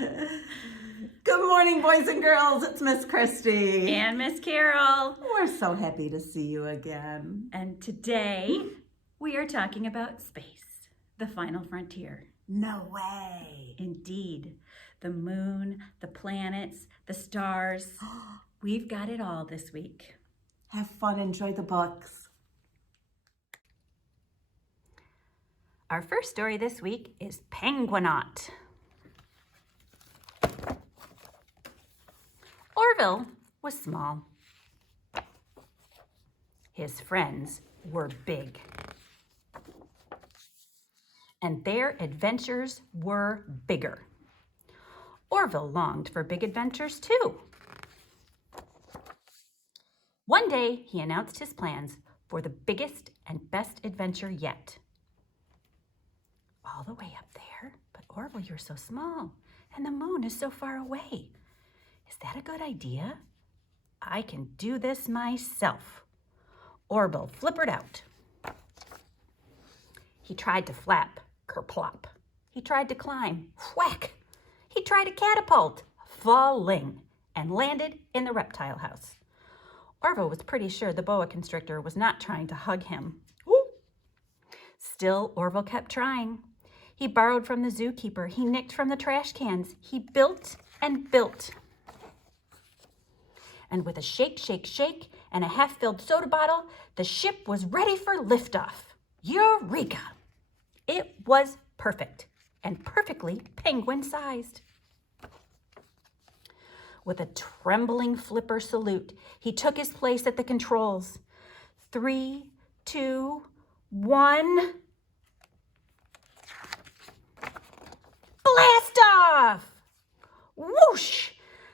Good morning, boys and girls. It's Miss Christie. And Miss Carol. We're so happy to see you again. And today we are talking about space, the final frontier. No way. Indeed. The moon, the planets, the stars. We've got it all this week. Have fun. Enjoy the books. Our first story this week is Penguinaut. Orville was small. His friends were big. And their adventures were bigger. Orville longed for big adventures too. One day he announced his plans for the biggest and best adventure yet. All the way up there? But Orville, you're so small, and the moon is so far away. Is that a good idea? I can do this myself. Orville flippered out. He tried to flap, kerplop. He tried to climb, whack. He tried to catapult, falling, and landed in the reptile house. Orville was pretty sure the boa constrictor was not trying to hug him. Ooh. Still, Orville kept trying. He borrowed from the zookeeper. He nicked from the trash cans. He built and built. And with a shake, shake, shake, and a half-filled soda bottle, the ship was ready for liftoff. Eureka! It was perfect, and perfectly penguin-sized. With a trembling flipper salute, he took his place at the controls. 3, 2, 1... Blast off! Whoosh!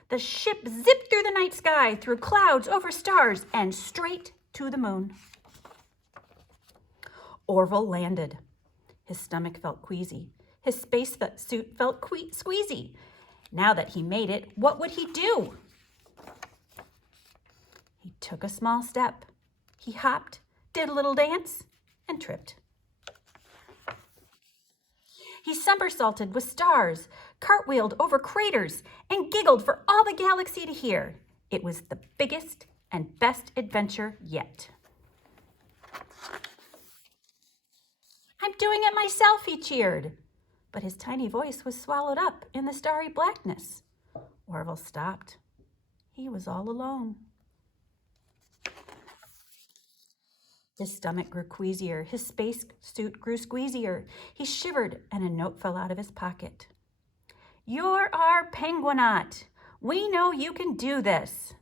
The ship zipped through the night sky, through clouds, over stars, and straight to the moon. Orville landed. His stomach felt queasy. His space suit felt squeezy. Now that he made it, what would he do? He took a small step. He hopped, did a little dance, and tripped. He somersaulted with stars, cartwheeled over craters, and giggled for all the galaxy to hear. It was the biggest and best adventure yet. I'm doing it myself, he cheered. But his tiny voice was swallowed up in the starry blackness. Orville stopped. He was all alone. His stomach grew queasier. His space suit grew squeezier. He shivered, and a note fell out of his pocket. You're our Penguinaut. We know you can do this.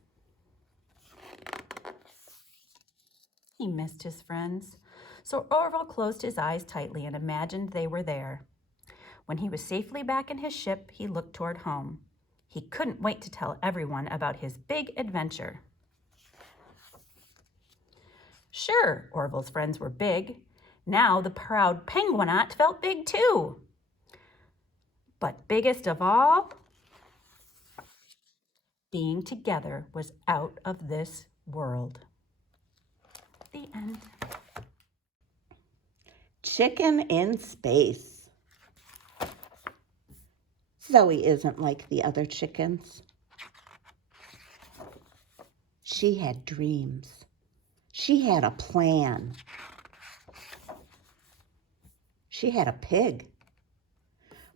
He missed his friends, so Orville closed his eyes tightly and imagined they were there. When he was safely back in his ship, he looked toward home. He couldn't wait to tell everyone about his big adventure. Sure, Orville's friends were big. Now the proud Penguinaut felt big too. But biggest of all, being together was out of this world. The end. Chicken in space. Zoe isn't like the other chickens. She had dreams. She had a plan. She had a pig.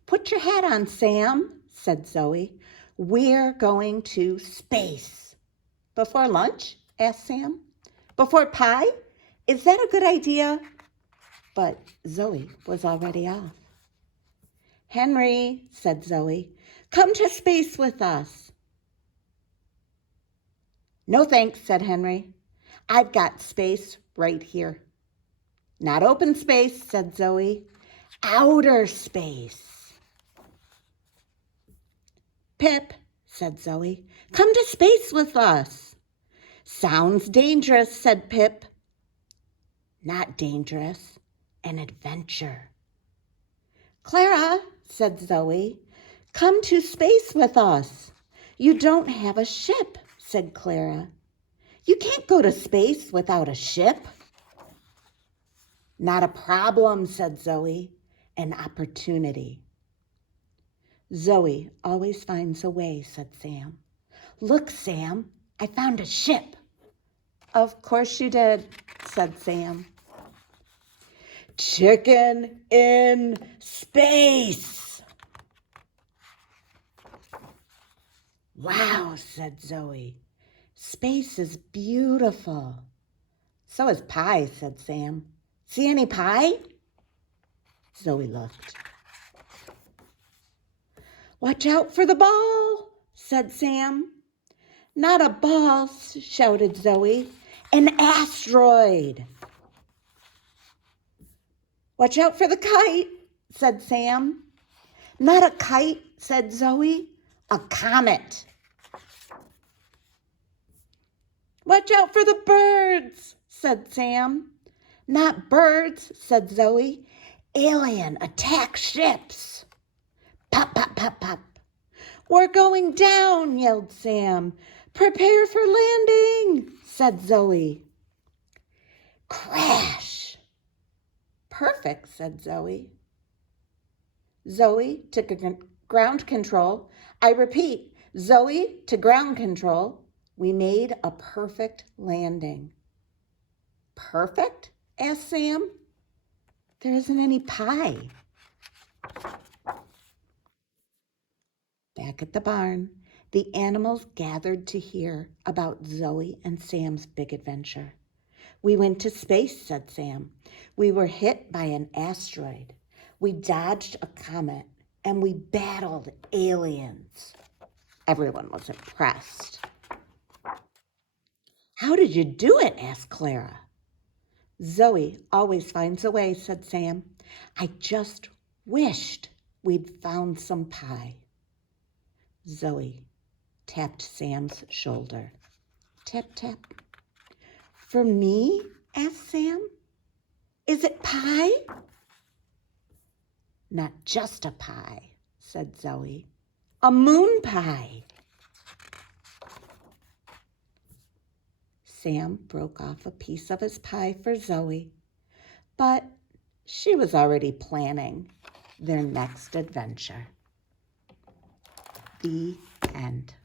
Put your hat on, Sam, said Zoe. We're going to space. Before lunch? Asked Sam. Before pie? Is that a good idea? But Zoe was already off. Henry, said Zoe, come to space with us. No thanks, said Henry. I've got space right here. Not open space, said Zoe. Outer space. Pip, said Zoe, come to space with us. Sounds dangerous, said Pip. Not dangerous, an adventure. Clara, said Zoe, come to space with us. You don't have a ship, said Clara. You can't go to space without a ship. Not a problem, said Zoe. An opportunity. Zoe always finds a way, said Sam. Look, Sam, I found a ship. Of course you did, said Sam. Chicken in space. Wow, said Zoe. Space is beautiful. So is pie, said Sam. See any pie? Zoe looked. Watch out for the ball, said Sam. Not a ball, shouted Zoe. An asteroid. Watch out for the kite, said Sam. Not a kite, said Zoe. A comet. Watch out for the birds, said Sam. Not birds, said Zoe. Alien attack ships. Pop, pop, pop, pop. We're going down, yelled Sam. Prepare for landing, said Zoe. Crash. Perfect, said Zoe. Zoe to ground control. I repeat, Zoe to ground control. We made a perfect landing. Perfect? Asked Sam. There isn't any pie. Back at the barn, the animals gathered to hear about Zoe and Sam's big adventure. We went to space, said Sam. We were hit by an asteroid. We dodged a comet, and we battled aliens. Everyone was impressed. How did you do it? Asked Clara. Zoe always finds a way, said Sam. I just wished we'd found some pie. Zoe tapped Sam's shoulder. Tap, tap. For me? Asked Sam. Is it pie? Not just a pie, said Zoe. A moon pie. Sam broke off a piece of his pie for Zoe, but she was already planning their next adventure. The end.